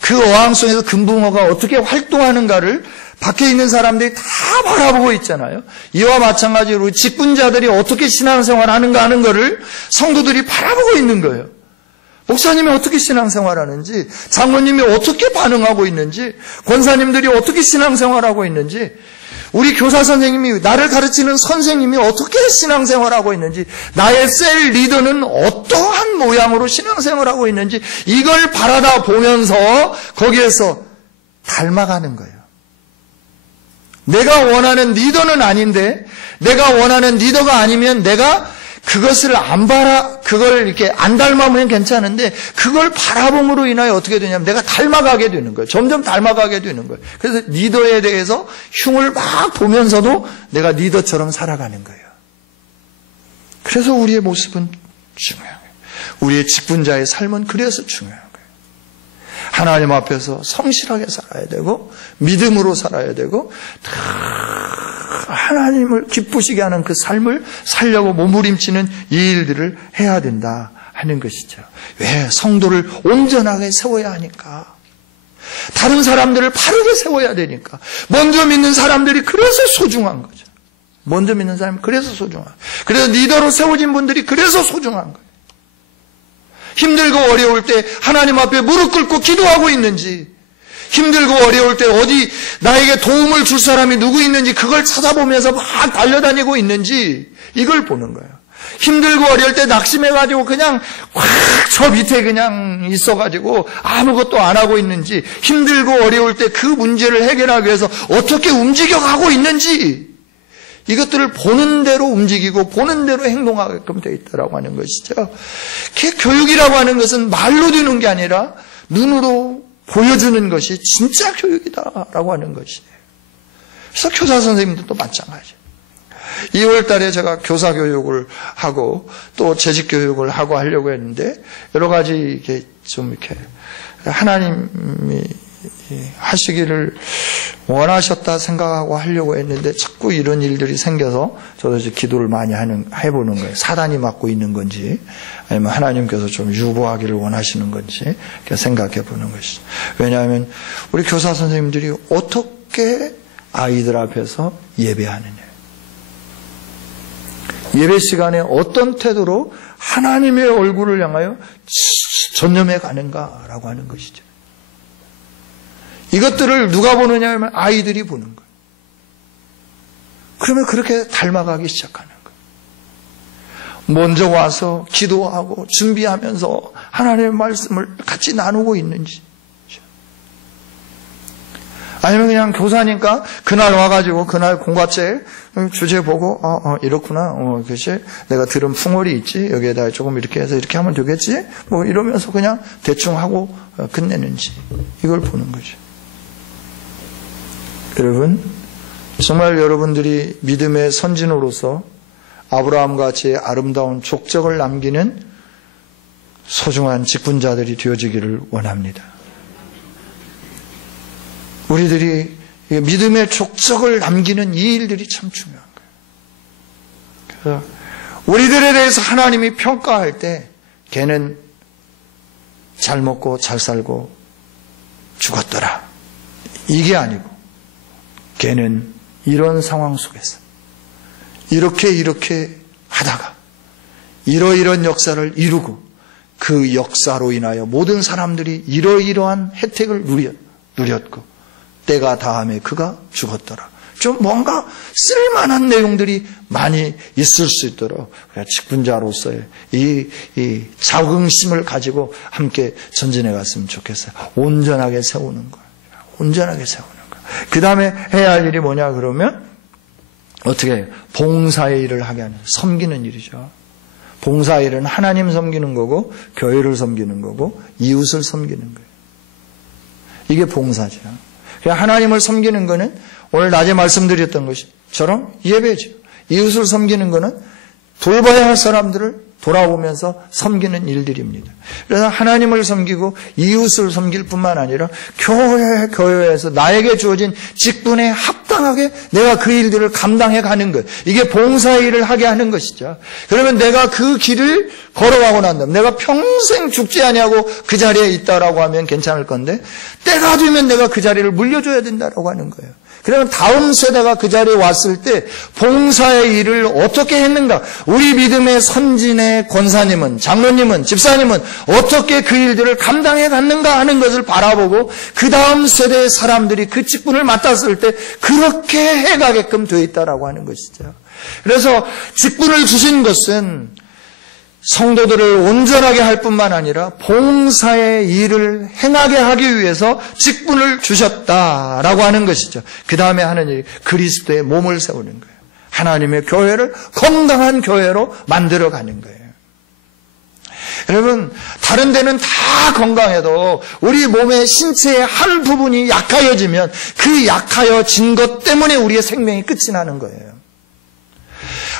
그 어항 속에서 금붕어가 어떻게 활동하는가를 밖에 있는 사람들이 다 바라보고 있잖아요. 이와 마찬가지로 직분자들이 어떻게 신앙생활 하는가 하는 거를 성도들이 바라보고 있는 거예요. 목사님이 어떻게 신앙생활하는지, 장로님이 어떻게 반응하고 있는지, 권사님들이 어떻게 신앙생활하고 있는지, 우리 교사 선생님이, 나를 가르치는 선생님이 어떻게 신앙생활하고 있는지, 나의 셀 리더는 어떠한 모양으로 신앙생활하고 있는지 이걸 바라다 보면서 거기에서 닮아가는 거예요. 내가 원하는 리더는 아닌데, 내가 원하는 리더가 아니면 내가 그것을 그걸 이렇게 안 닮아보면 괜찮은데, 그걸 바라봄으로 인하여 어떻게 되냐면 내가 닮아가게 되는 거예요. 점점 닮아가게 되는 거예요. 그래서 리더에 대해서 흉을 막 보면서도 내가 리더처럼 살아가는 거예요. 그래서 우리의 모습은 중요한 거예요. 우리의 직분자의 삶은 그래서 중요한 거예요. 하나님 앞에서 성실하게 살아야 되고, 믿음으로 살아야 되고, 하나님을 기쁘시게 하는 그 삶을 살려고 몸부림치는 이 일들을 해야 된다 하는 것이죠. 왜? 성도를 온전하게 세워야 하니까. 다른 사람들을 바르게 세워야 되니까. 먼저 믿는 사람들이 그래서 소중한 거죠. 먼저 믿는 사람이 그래서 소중한 거예요. 그래서 리더로 세워진 분들이 그래서 소중한 거예요. 힘들고 어려울 때 하나님 앞에 무릎 꿇고 기도하고 있는지, 힘들고 어려울 때 어디 나에게 도움을 줄 사람이 누구 있는지 그걸 찾아보면서 막 달려다니고 있는지 이걸 보는 거예요. 힘들고 어려울 때 낙심해가지고 그냥 확 저 밑에 그냥 있어가지고 아무것도 안 하고 있는지, 힘들고 어려울 때 그 문제를 해결하기 위해서 어떻게 움직여가고 있는지, 이것들을 보는 대로 움직이고 보는 대로 행동하게끔 되어 있다라고 하는 것이죠. 교육이라고 하는 것은 말로 되는 게 아니라 눈으로 보여주는 것이 진짜 교육이다라고 하는 것이에요. 그래서 교사 선생님들도 마찬가지예요. 2월 달에 제가 교사 교육을 하고 또 재직 교육을 하고 하려고 했는데, 여러 가지 이렇게 좀 이렇게 하나님이 하시기를 원하셨다 생각하고 하려고 했는데 자꾸 이런 일들이 생겨서 저도 이제 기도를 많이 해보는 거예요. 사단이 맡고 있는 건지 아니면 하나님께서 좀 유보하기를 원하시는 건지 이렇게 생각해 보는 것이죠. 왜냐하면 우리 교사 선생님들이 어떻게 아이들 앞에서 예배하느냐, 예배 시간에 어떤 태도로 하나님의 얼굴을 향하여 전념해 가는가라고 하는 것이죠. 이것들을 누가 보느냐 하면 아이들이 보는 거예요. 그러면 그렇게 닮아가기 시작하는 거예요. 먼저 와서 기도하고 준비하면서 하나님의 말씀을 같이 나누고 있는지, 아니면 그냥 교사니까 그날 와가지고 그날 공과제 주제 보고 이렇구나, 그치? 내가 들은 풍월이 있지, 여기에다 조금 이렇게 해서 이렇게 하면 되겠지, 뭐 이러면서 그냥 대충 하고 끝내는지, 이걸 보는 거죠. 여러분, 정말 여러분들이 믿음의 선진으로서 아브라함과 같이 아름다운 족적을 남기는 소중한 직분자들이 되어지기를 원합니다. 우리들이 믿음의 족적을 남기는 이 일들이 참 중요한 거예요. 그래서 우리들에 대해서 하나님이 평가할 때 걔는 잘 먹고 잘 살고 죽었더라, 이게 아니고 걔는 이런 상황 속에서 이렇게 하다가 이러이러한 역사를 이루고 그 역사로 인하여 모든 사람들이 이러이러한 혜택을 누렸고 때가 다음에 그가 죽었더라. 좀 뭔가 쓸만한 내용들이 많이 있을 수 있도록 직분자로서의 이 자긍심을 가지고 함께 전진해 갔으면 좋겠어요. 온전하게 세우는 거예요. 온전하게 세우는 거예요. 그 다음에 해야 할 일이 뭐냐 그러면 어떻게 해요? 봉사의 일을 하게 하는, 섬기는 일이죠. 봉사의 일은 하나님 섬기는 거고 교회를 섬기는 거고 이웃을 섬기는 거예요. 이게 봉사죠. 하나님을 섬기는 거는 오늘 낮에 말씀드렸던 것처럼 예배죠. 이웃을 섬기는 거는 돌봐야 할 사람들을 돌아오면서 섬기는 일들입니다. 그래서 하나님을 섬기고 이웃을 섬길 뿐만 아니라 교회에서 나에게 주어진 직분에 합당하게 내가 그 일들을 감당해 가는 것, 이게 봉사의 일을 하게 하는 것이죠. 그러면 내가 그 길을 걸어가고 난 다음 내가 평생 죽지 아니하고 그 자리에 있다라고 하면 괜찮을 건데 때가 되면 내가 그 자리를 물려줘야 된다라고 하는 거예요. 그러면 다음 세대가 그 자리에 왔을 때 봉사의 일을 어떻게 했는가, 우리 믿음의 선진의 권사님은, 장로님은, 집사님은 어떻게 그 일들을 감당해 갔는가 하는 것을 바라보고 그 다음 세대의 사람들이 그 직분을 맡았을 때 그렇게 해가게끔 되어 있다라고 하는 것이죠. 그래서 직분을 주신 것은 성도들을 온전하게 할 뿐만 아니라 봉사의 일을 행하게 하기 위해서 직분을 주셨다라고 하는 것이죠. 그 다음에 하는 일이 그리스도의 몸을 세우는 거예요. 하나님의 교회를 건강한 교회로 만들어가는 거예요. 여러분, 다른 데는 다 건강해도 우리 몸의 신체의 한 부분이 약하여지면 그 약하여진 것 때문에 우리의 생명이 끝이 나는 거예요.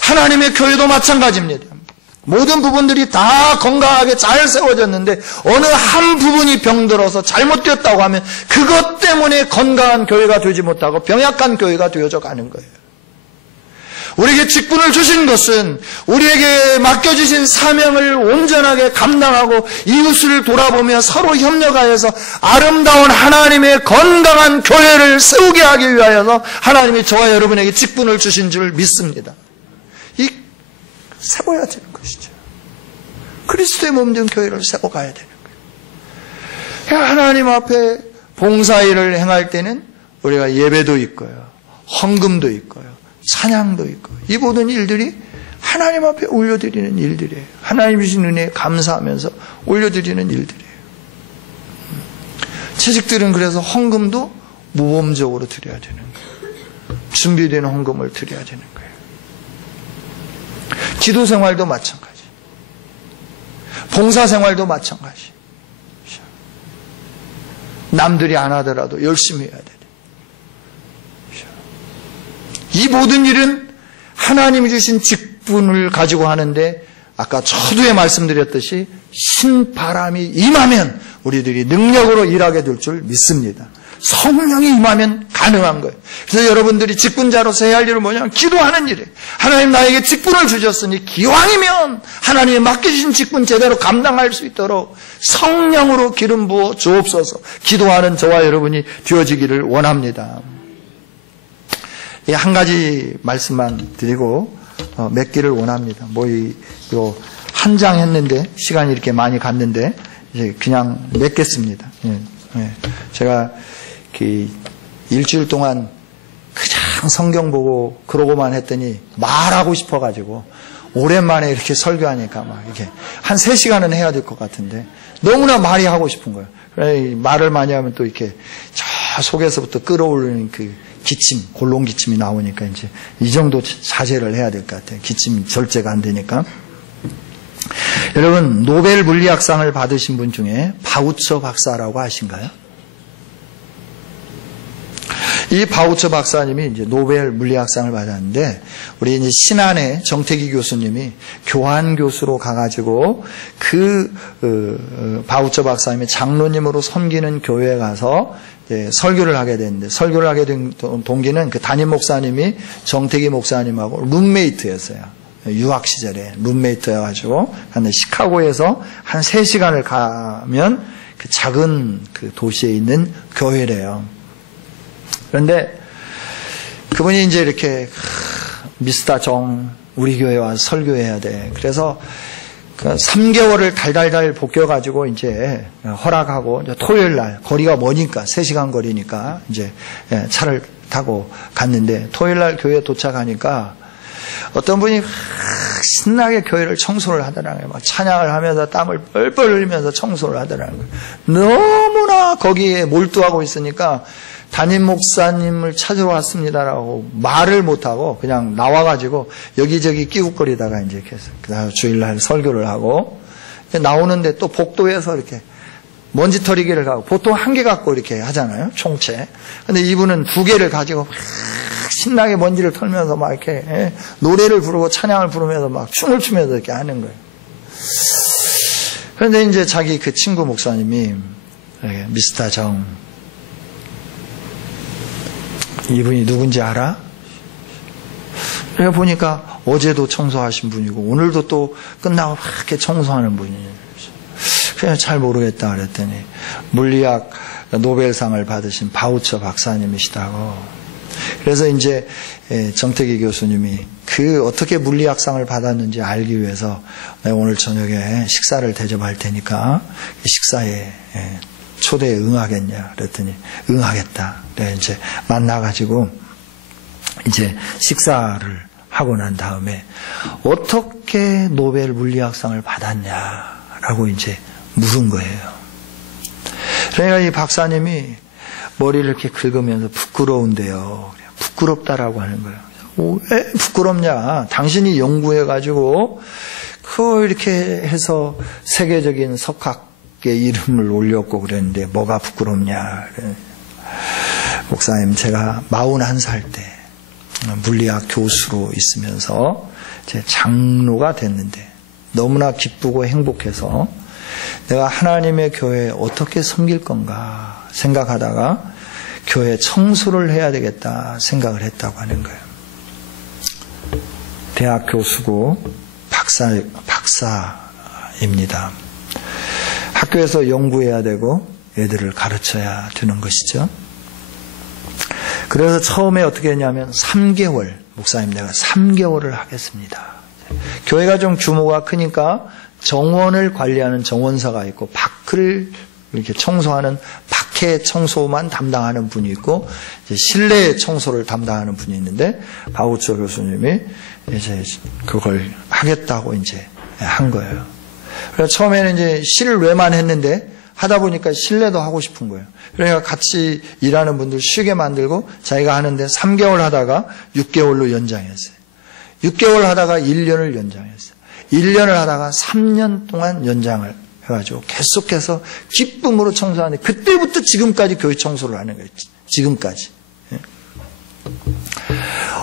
하나님의 교회도 마찬가지입니다. 모든 부분들이 다 건강하게 잘 세워졌는데 어느 한 부분이 병들어서 잘못되었다고 하면 그것 때문에 건강한 교회가 되지 못하고 병약한 교회가 되어져 가는 거예요. 우리에게 직분을 주신 것은 우리에게 맡겨주신 사명을 온전하게 감당하고 이웃을 돌아보며 서로 협력하여서 아름다운 하나님의 건강한 교회를 세우게 하기 위하여서 하나님이 저와 여러분에게 직분을 주신 줄 믿습니다. 세워야 되는 것이죠. 그리스도의 몸된 교회를 세워가야 되는 거예요. 하나님 앞에 봉사일을 행할 때는 우리가 예배도 있고요, 헌금도 있고요, 찬양도 있고요. 이 모든 일들이 하나님 앞에 올려드리는 일들이에요. 하나님 주신 은혜에 감사하면서 올려드리는 일들이에요. 채식들은 그래서 헌금도 모범적으로 드려야 되는 거예요. 준비된 헌금을 드려야 되는 거예요. 기도 생활도 마찬가지, 봉사 생활도 마찬가지. 남들이 안 하더라도 열심히 해야 돼. 이 모든 일은 하나님이 주신 직분을 가지고 하는데 아까 초두에 말씀드렸듯이 신바람이 임하면 우리들이 능력으로 일하게 될 줄 믿습니다. 성령이 임하면 가능한 거예요. 그래서 여러분들이 직분자로서 해야 할 일은 뭐냐면 기도하는 일이에요. 하나님 나에게 직분을 주셨으니 기왕이면 하나님이 맡겨주신 직분 제대로 감당할 수 있도록 성령으로 기름 부어 주옵소서. 기도하는 저와 여러분이 되어지기를 원합니다. 한 가지 말씀만 드리고 맺기를 원합니다. 한 장 했는데 시간이 이렇게 많이 갔는데 이제 그냥 맺겠습니다. 제가 일주일 동안 그냥 성경 보고 그러고만 했더니 말하고 싶어가지고 오랜만에 이렇게 설교하니까 막 이렇게 한 3시간은 해야 될 것 같은데 너무나 말이 하고 싶은 거예요. 그래 말을 많이 하면 또 이렇게 저 속에서부터 끌어올리는 그 기침, 골롱 기침이 나오니까 이제 이 정도 자제를 해야 될 것 같아요. 기침 절제가 안 되니까. 여러분 노벨 물리학상을 받으신 분 중에 바우처 박사라고 아신가요? 이 바우처 박사님이 이제 노벨 물리학상을 받았는데 우리 이제 신안에 정태기 교수님이 교환 교수로 가가지고 바우처 박사님이 장로님으로 섬기는 교회에 가서 설교를 하게 됐는데 설교를 하게 된 동기는 그 담임 목사님이 정태기 목사님하고 룸메이트였어요. 유학 시절에 룸메이트여가지고 시카고에서 한 3시간을 가면 그 작은 그 도시에 있는 교회래요. 그런데 그분이 이제 이렇게 미스터 정 우리 교회 와서 설교해야 돼. 그래서 3개월을 달달달 볶여가지고 이제 허락하고 이제 토요일 날 거리가 머니까 3시간 거리니까 이제 차를 타고 갔는데 토요일 날 교회에 도착하니까 어떤 분이 신나게 교회를 청소를 하더라고요. 막 찬양을 하면서 땀을 뻘뻘 흘리면서 청소를 하더라고요. 너무나 거기에 몰두하고 있으니까 담임 목사님을 찾으러 왔습니다라고 말을 못하고 그냥 나와가지고 여기저기 끼웃거리다가 이제 계속 주일날 설교를 하고 나오는데 또 복도에서 이렇게 먼지털이기를 가고 보통 1개 갖고 이렇게 하잖아요. 총체. 근데 이분은 2개를 가지고 신나게 먼지를 털면서 막 이렇게 노래를 부르고 찬양을 부르면서 막 춤을 추면서 이렇게 하는 거예요. 그런데 이제 자기 그 친구 목사님이 미스터 정 이분이 누군지 알아? 내가 보니까 어제도 청소하신 분이고 오늘도 또 끝나고 이렇게 청소하는 분이에요. 그냥 잘 모르겠다 그랬더니 물리학 노벨상을 받으신 바우처 박사님이시다고. 그래서 이제 정태기 교수님이 그 어떻게 물리학상을 받았는지 알기 위해서 내가 오늘 저녁에 식사를 대접할 테니까 식사에 초대에 응하겠냐 그랬더니 응하겠다. 그래 이제 만나가지고 이제 식사를 하고 난 다음에 어떻게 노벨 물리학상을 받았냐라고 이제 물은 거예요. 그러니까 이 박사님이 머리를 이렇게 긁으면서 부끄러운데요. 부끄럽다라고 하는 거예요. 왜 부끄럽냐? 당신이 연구해가지고 이렇게 해서 세계적인 석학의 이름을 올렸고 그랬는데 뭐가 부끄럽냐? 목사님, 제가 41살 때 물리학 교수로 있으면서 제 장로가 됐는데 너무나 기쁘고 행복해서 내가 하나님의 교회에 어떻게 섬길 건가 생각하다가 교회 청소를 해야 되겠다 생각을 했다고 하는 거예요. 대학 교수고 박사입니다. 학교에서 연구해야 되고 애들을 가르쳐야 되는 것이죠. 그래서 처음에 어떻게 했냐면 3개월, 목사님 내가 3개월을 하겠습니다. 교회가 좀 규모가 크니까 정원을 관리하는 정원사가 있고 밖을 이렇게 청소하는 밖에 청소만 담당하는 분이 있고 이제 실내 청소를 담당하는 분이 있는데 바우처 교수님이 이제 그걸 하겠다고 이제 한 거예요. 그래서 처음에는 이제 실외만 했는데 하다 보니까 실내도 하고 싶은 거예요. 그러니까 같이 일하는 분들 쉬게 만들고 자기가 하는데 3개월 하다가 6개월로 연장했어요. 6개월 하다가 1년을 연장했어요. 1년을 하다가 3년 동안 연장을 해가지고 계속해서 기쁨으로 청소하는데 그때부터 지금까지 교회 청소를 하는 거예요. 지금까지.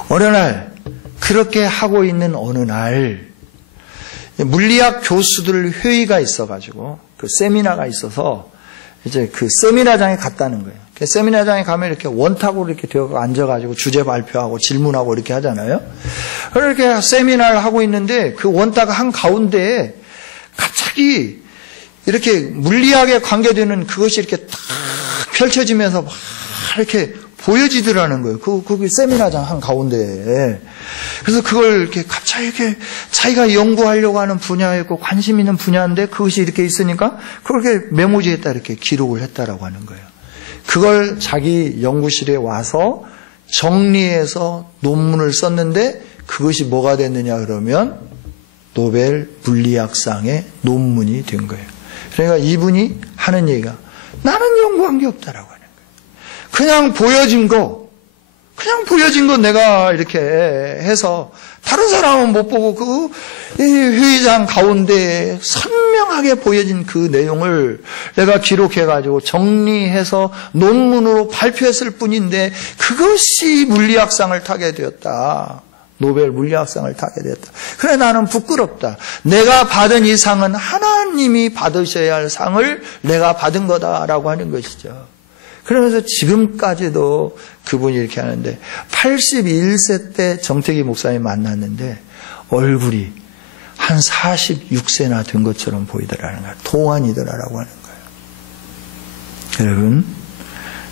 어느 날 그렇게 하고 있는 어느 날 물리학 교수들 회의가 있어가지고 그 세미나가 있어서 이제 그 세미나장에 갔다는 거예요. 그 세미나장에 가면 이렇게 원탁으로 이렇게 되어 앉아가지고 주제 발표하고 질문하고 이렇게 하잖아요. 이렇게 세미나를 하고 있는데 그 원탁 한 가운데에 갑자기 이렇게 물리학에 관계되는 그것이 이렇게 딱 펼쳐지면서 막 이렇게 보여지더라는 거예요. 그 세미나장 한 가운데에. 그래서 그걸 이렇게 갑자기 이렇게 자기가 연구하려고 하는 분야였고 관심 있는 분야인데 그것이 이렇게 있으니까 그걸 이렇게 메모지에다 이렇게 기록을 했다라고 하는 거예요. 그걸 자기 연구실에 와서 정리해서 논문을 썼는데 그것이 뭐가 됐느냐 그러면 노벨 물리학상의 논문이 된 거예요. 그러니까 이분이 하는 얘기가 나는 연구한 게 없다라고 하는 거예요. 그냥 보여진 거 내가 이렇게 해서 다른 사람은 못 보고 그 회의장 가운데 선명하게 보여진 그 내용을 내가 기록해가지고 정리해서 논문으로 발표했을 뿐인데 그것이 물리학상을 타게 되었다. 노벨 물리학상을 타게 되었다. 그래 나는 부끄럽다. 내가 받은 이 상은 하나님이 받으셔야 할 상을 내가 받은 거다라고 하는 것이죠. 그러면서 지금까지도 그분이 이렇게 하는데 81세 때 정택이 목사님 만났는데 얼굴이 한 46세나 된 것처럼 보이더라는 거예요. 동안이더라라고 하는 거예요. 여러분,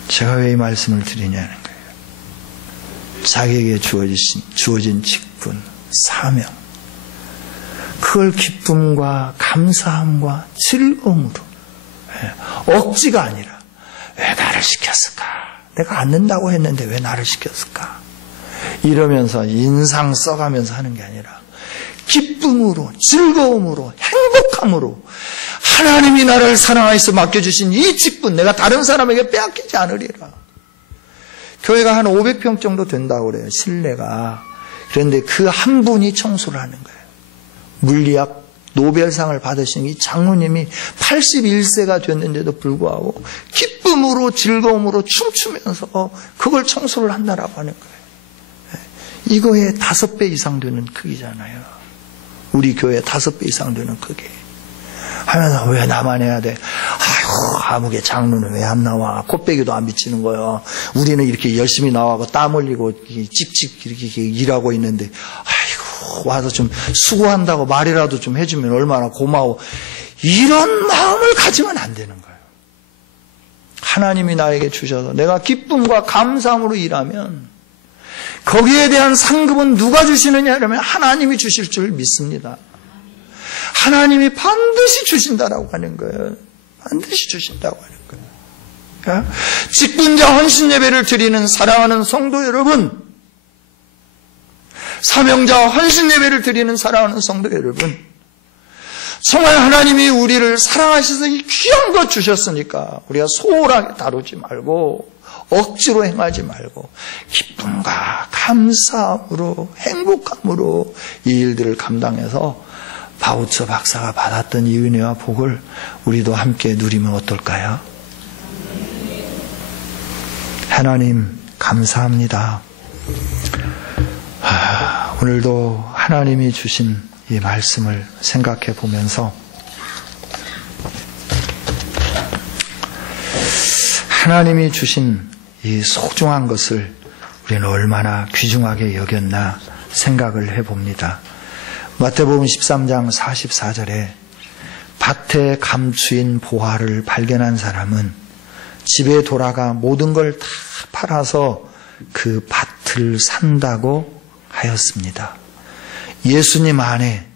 제가 왜 이 말씀을 드리냐는 거예요. 자기에게 주어진 직분, 사명, 그걸 기쁨과 감사함과 즐거움으로, 억지가 아니라 왜 나를 시켰을까? 내가 앉는다고 했는데 왜 나를 시켰을까? 이러면서 인상 써가면서 하는 게 아니라 기쁨으로, 즐거움으로, 행복함으로 하나님이 나를 사랑하여서 맡겨주신 이 직분 내가 다른 사람에게 빼앗기지 않으리라. 교회가 한 500평 정도 된다고 그래요. 실내가. 그런데 그 한 분이 청소를 하는 거예요. 물리학 노벨상을 받으신 이 장로님이 81세가 됐는데도 불구하고 기쁨으로 즐거움으로 춤추면서 그걸 청소를 한다라고 하는 거예요. 이거에 5배 이상 되는 크기잖아요. 우리 교회 5배 이상 되는 크기. 하면서 왜 나만 해야 돼? 아이고, 아무개 장로는 왜 안 나와? 콧배기도 안 비치는 거예요. 우리는 이렇게 열심히 나와고 땀 흘리고 찍찍 이렇게 일하고 있는데 아이고 와서 좀 수고한다고 말이라도 좀 해주면 얼마나 고마워. 이런 마음을 가지면 안 되는 거예요. 하나님이 나에게 주셔서 내가 기쁨과 감사함으로 일하면 거기에 대한 상급은 누가 주시느냐 그러면 하나님이 주실 줄 믿습니다. 하나님이 반드시 주신다라고 하는 거예요. 반드시 주신다고 하는 거예요. 직분자 헌신 예배를 드리는 사랑하는 성도 여러분, 사명자 헌신 예배를 드리는 사랑하는 성도 여러분, 정말 하나님이 우리를 사랑하셔서 이 귀한 것 주셨으니까 우리가 소홀하게 다루지 말고 억지로 행하지 말고 기쁨과 감사함으로 행복함으로 이 일들을 감당해서 바우처 박사가 받았던 이 은혜와 복을 우리도 함께 누리면 어떨까요? 하나님 감사합니다. 오늘도 하나님이 주신 이 말씀을 생각해 보면서 하나님이 주신 이 소중한 것을 우리는 얼마나 귀중하게 여겼나 생각을 해봅니다. 마태복음 13장 44절에 밭에 감추인 보화를 발견한 사람은 집에 돌아가 모든 걸 다 팔아서 그 밭을 산다고 하였습니다. 예수님 안에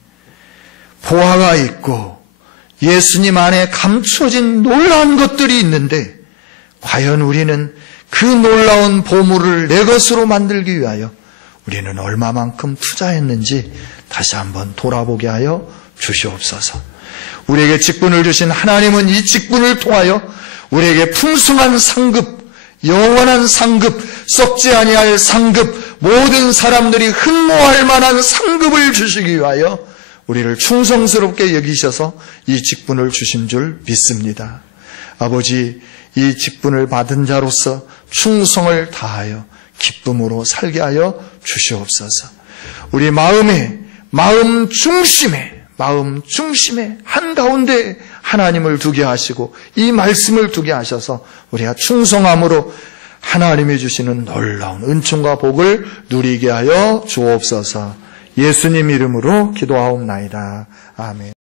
보화가 있고 예수님 안에 감춰진 놀라운 것들이 있는데 과연 우리는 그 놀라운 보물을 내 것으로 만들기 위하여 우리는 얼마만큼 투자했는지 다시 한번 돌아보게 하여 주시옵소서. 우리에게 직분을 주신 하나님은 이 직분을 통하여 우리에게 풍성한 상급, 영원한 상급, 썩지 아니할 상급, 모든 사람들이 흠모할 만한 상급을 주시기 위하여 우리를 충성스럽게 여기셔서 이 직분을 주신 줄 믿습니다. 아버지, 이 직분을 받은 자로서 충성을 다하여 기쁨으로 살게 하여 주시옵소서. 우리 마음 중심에 마음 중심에 한가운데 하나님을 두게 하시고 이 말씀을 두게 하셔서 우리가 충성함으로 하나님이 주시는 놀라운 은총과 복을 누리게 하여 주옵소서. 예수님 이름으로 기도하옵나이다. 아멘.